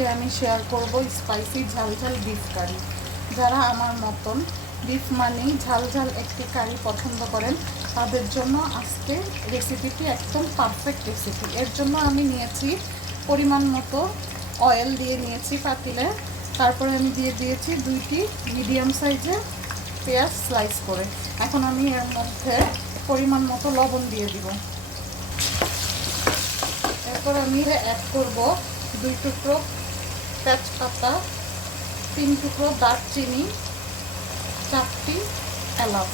আজকে আমি শেয়ার করব স্পাইসি ঝাল ঝাল বিফ কারি। যারা আমার মতন বিফ মানেই ঝাল ঝাল একটি কারি পছন্দ করেন তাদের জন্য আজকে রেসিপিটি একদম পারফেক্ট রেসিপি। এর জন্য আমি নিয়েছি পরিমাণ মতো অয়েল দিয়ে নিয়েছি পাতিলে। তারপরে আমি দিয়ে দিয়েছি 2টি মিডিয়াম সাইজের পেঁয়াজ স্লাইস করে। এখন আমি এর মধ্যে পরিমাণ মতো লবণ দিয়ে দিব। এরপর আমি অ্যাড করব 2 টুকরো তেজপাতা, 3 টুকরো দারচিনি, 4টি এলাচ।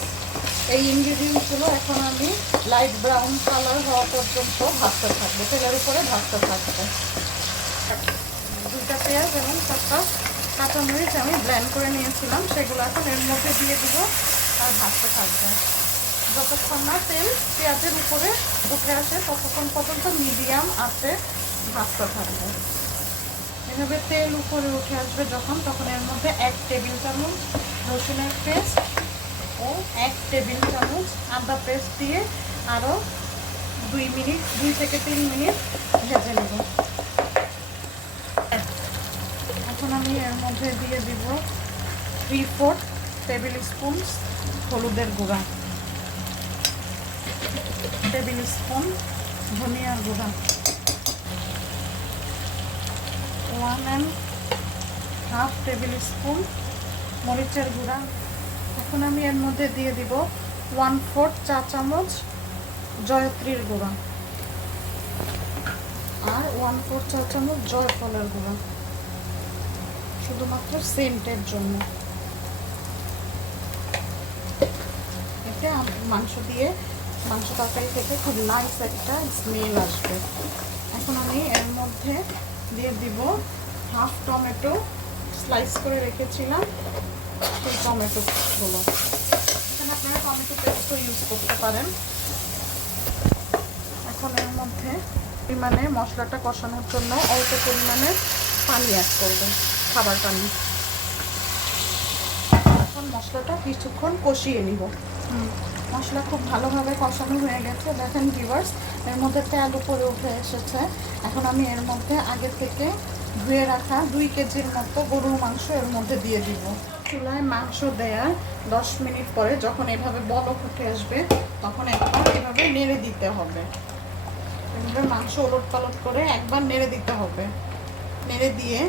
এই ইনগ্রিডিয়েন্টসগুলো এখন আমি লাইট ব্রাউন কালার হওয়া পর্যন্ত ভাজতে থাকবো, তেলের উপরে ভাজতে থাকবো। 2টা পেঁয়াজ এবং 4টা কাঁচামরিচ আমি ব্লেন্ড করে নিয়েছিলাম, সেগুলো এখন এর মধ্যে দিয়ে দিব আর ভাজতে থাকবো। যতক্ষণ না তেল পেঁয়াজের উপরে উঠে আসে ততক্ষণ পর্যন্ত মিডিয়াম আঁচে ভাজতে থাকবো। এভাবে তেল উপরে উঠে আসবে যখন, তখন এর মধ্যে 1 টেবিল চামচ রসুনের পেস্ট ও 1 টেবিল চামচ আদা পেস্ট দিয়ে আরও 2 থেকে 3 মিনিট ভেজে নেব। এখন আমি এর মধ্যে দিয়ে দিব 3/4 টেবিল স্পুন হলুদের গুঁড়া, টেবিল স্পুন ধনিয়ার গুঁড়া, 1.5 টেবিল স্পুন মরিচের গুঁড়া। এখন আমি এর মধ্যে দিয়ে দিব 1/4 চা চামচ জয়ত্রীর গুঁড়া আর 1/4 চা চামচ জয়ফলের গুঁড়া, শুধুমাত্র সেন্টের জন্য। এতে মাংস তরকারি থেকে খুব নাইস একটা স্মেল আসবে। এখন আমি এর মধ্যে দিয়ে দিব 1/2 টমেটো স্লাইস করে রেখেছিলাম, সেই টমেটোগুলো। এখানে আপনারা টমেটো পেস্টও ইউজ করতে পারেন। এখন এর মধ্যে পরিমাণে মশলাটা কষানোর জন্য অল্প পরিমাণে পানি অ্যাড করবেন, খাবার পানি। এখন মশলাটা কিছুক্ষণ কষিয়ে নিব। মশলা খুব ভালোভাবে কষানো হয়ে গেছে, দেখেন ভিউয়ার্স, এর মধ্যে তেল উপরে উঠে এসেছে। এখন আমি এর মধ্যে আগে থেকে ধুয়ে রাখা 2 কেজির মতো গরুর মাংস এর মধ্যে দিয়ে দিব। চুলায় মাংস দেওয়ার 10 মিনিট পরে যখন এভাবে বলক উঠে আসবে তখন একবার এভাবে নেড়ে দিতে হবে। এভাবে মাংস ওলট পালট করে একবার নেড়ে দিতে হবে। নেড়ে দিয়ে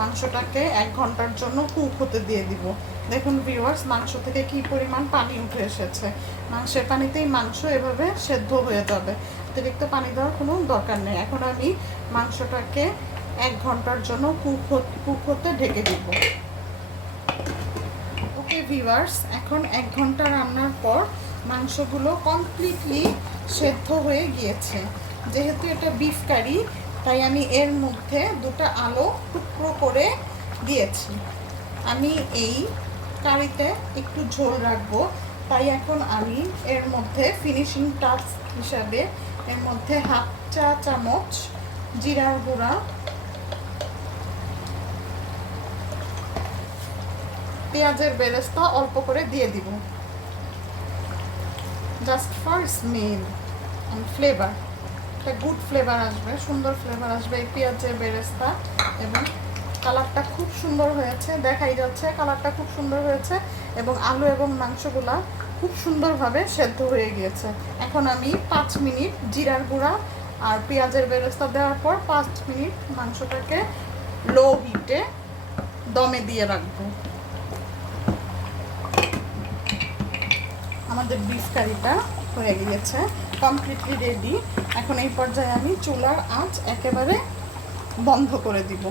মাংসটাকে 1 ঘন্টার জন্য কুক হতে দিয়ে দিব। দেখুন ভিউয়ার্স, মাংস থেকে কি পরিমাণ পানি উঠে এসেছে। মাংসের পানিতেই মাংস এভাবে সেদ্ধ হয়ে যাবে, অতিরিক্ত পানি দেওয়ার কোনো দরকার নেই। এখন আমি মাংসটাকে 1 ঘন্টার জন্য কুক হতে ঢেকে দিব। ওকে ভিউয়ার্স, এখন 1 ঘন্টা রান্নার পর মাংসগুলো কমপ্লিটলি সেদ্ধ হয়ে গিয়েছে। যেহেতু এটা বিফ কারি তাই আমি এর মধ্যে 2টা আলু টুকরো করে দিয়েছি। আমি এই কারিতে একটু ঝোল রাখবো, তাই এখন আমি এর মধ্যে ফিনিশিং টাচ হিসাবে এর মধ্যে 1/2 চা চামচ জিরার গুঁড়া, পেঁয়াজের বেরেস্তা অল্প করে দিয়ে দিব, just for smell and flavour. একটা গুড ফ্লেভার আসবে, সুন্দর ফ্লেভার আসবে এই পেঁয়াজের বেরেস্তা। এবং কালারটা খুব সুন্দর হয়েছে, দেখাই যাচ্ছে কালারটা খুব সুন্দর হয়েছে এবং আলু এবং মাংসগুলা খুব সুন্দরভাবে সেদ্ধ হয়ে গিয়েছে। এখন আমি 5 মিনিট জিরার গুঁড়া আর পেঁয়াজের বেরেস্তা দেওয়ার পর 5 মিনিট মাংসটাকে লো হিটে দমে দিয়ে রাখবো। আমাদের বিফ কারিটা হয়ে গিয়েছে, কমপ্লিটলি রেডি। এখন এই পর্যায়ে আমি চুলার আঁচ একেবারে বন্ধ করে দিব।